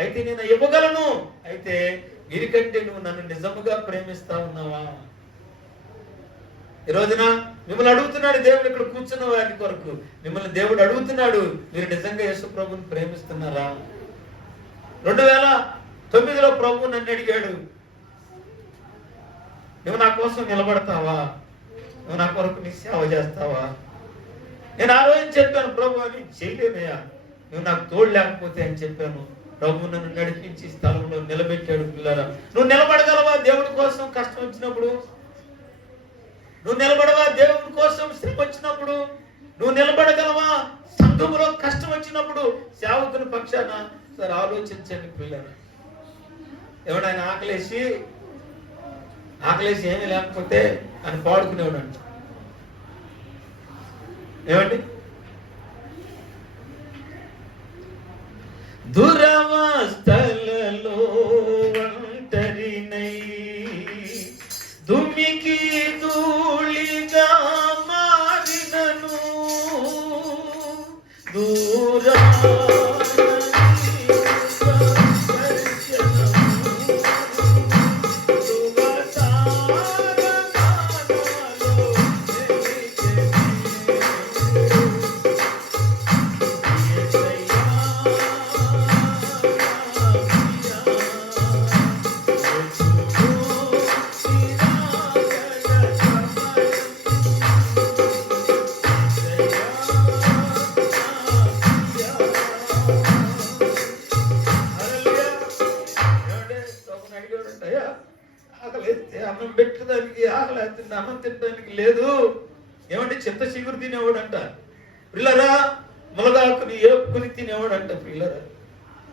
అయితే నేను ఇవ్వగలను. అయితే వీరికంటే నువ్వు నన్ను నిజముగా ప్రేమిస్తా ఉన్నావా? ఈ రోజున మిమ్మల్ని అడుగుతున్నాడు దేవుడు, ఇక్కడ కూర్చున్న వారి కొరకు మిమ్మల్ని దేవుడు అడుగుతున్నాడు, మీరు నిజంగా యేసు ప్రభువుని ప్రేమిస్తున్నారా? 2009లో ప్రభు నన్ను అడిగాడు, నువ్వు నా కోసం నిలబడతావా? నువ్వు నా కొరకు నీ సేవ చేస్తావా? నేను ఆ రోజు చెప్పాను, ప్రభు అని చేయలేనయ్యా, నువ్వు నాకు తోడు లేకపోతే అని చెప్పాను. ప్రభు నన్ను నడిపించి స్థలంలో నిలబెట్టాడు. పిల్లరా, నువ్వు నిలబడగలవా దేవుడి కోసం? కష్టం వచ్చినప్పుడు నువ్వు నిలబడవా? దేవుడి కోసం శ్రమ వచ్చినప్పుడు నువ్వు నిలబడగలవా? సంఘములో కష్టం వచ్చినప్పుడు సేవకుని పక్షాన సరే ఆలోచించండి పిల్లరా. ఎవడైనా ఆకలేసి ఏమీ లేకపోతే అని పాడుకునేవాడంట. ఏమండి? దురవస్థలలో ఒంటరినై దుమ్మికి ధూళిగా మారినను దూరా అన్నం పెట్టడానికి ఆకలి అన్నం తినడానికి లేదు. ఏమంటే చింత చిగురు తినేవాడంట పిల్లరా, ములగాకుని ఏపుకుని తినేవాడంట పిల్లరా.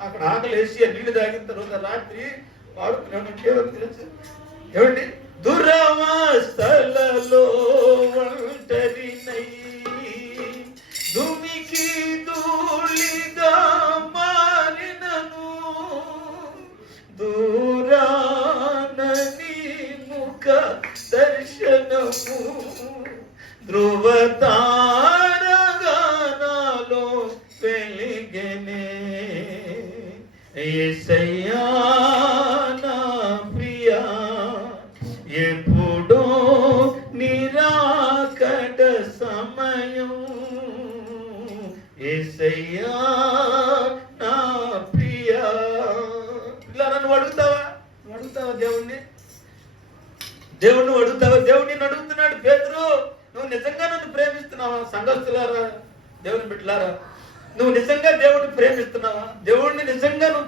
అక్కడ ఆకలి వేసి నీళ్లు తాగిన తర్వాత రాత్రి వాడుకునేవాడంటే ఏమని తెలుసు? ఏమండి? దురవస్థలలో ఒంటరినై దుమికి ధూళిగా మారినను దూరానని ముఖ దర్శనము ధ్రువతారగానాలో వెలిగెనే. యేసయ్యా నా ప్రియా, ఎప్పుడో నిరాకడ సమయం. యేసయ్యా నా ప్రియా. ఇలా నన్ను అడుగుతావా? దేవుణ్ణి అడుగుతావా? దేవుడిని అడుగుతున్నాడు పేతురు, నువ్వు నిజంగా నన్ను ప్రేమిస్తున్నావా? సంఘస్థులారా, దేవుని బిడ్డలారా, నువ్వు నిజంగా దేవుడిని ప్రేమిస్తున్నావా? దేవుడిని నిజంగా నువ్వు